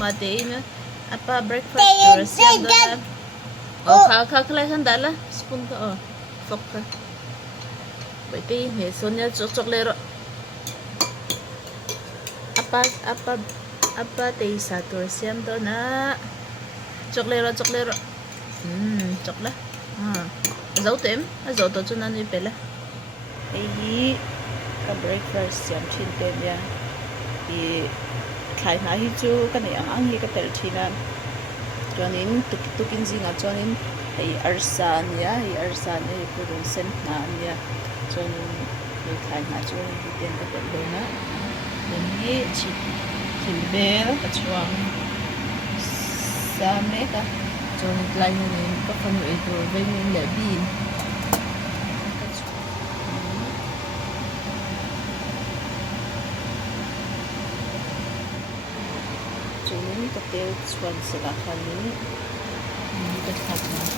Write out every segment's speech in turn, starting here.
mà tí nữa apa breakfast rồi siam đó là khá lại sandala spoon ka fork ka vậy thì hệ số nhá chọc lê rồi apa tí satu rồi siam đó na chọc lê rồi chọc lá dấu tím dấu tổ cho nên đi về là cái breakfast siam chín tên nha thì khai na hi chu cái này ang hi cái tel thina cho nên tukin zinga cho nên ai arsan ya hi purun sen na ya cho nên hi khai na chu hi ten cái tel do na nên hi chim bel ka chuang sa me ka cho nên lai nên có phần người rồi với mình là bin Jungen ketel cuan silakan ini dekat nah.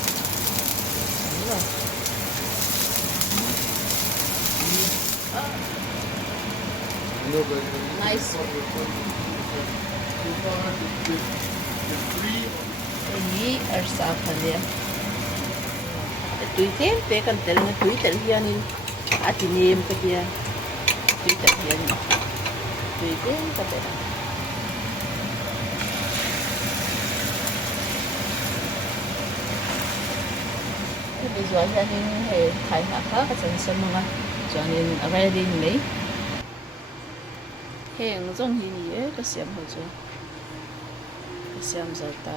Nice. Ini ersakan ya. Tuitem pe kan tel na tuitel hianin atinim ka dia. Tuitel hianin. Tuitem ka tel. Bây giờ cho nên thì khai thác hết cái sản phẩm mà cho nên ready mấy hàng giống như vậy cái xem hồi chưa cái xem giờ ta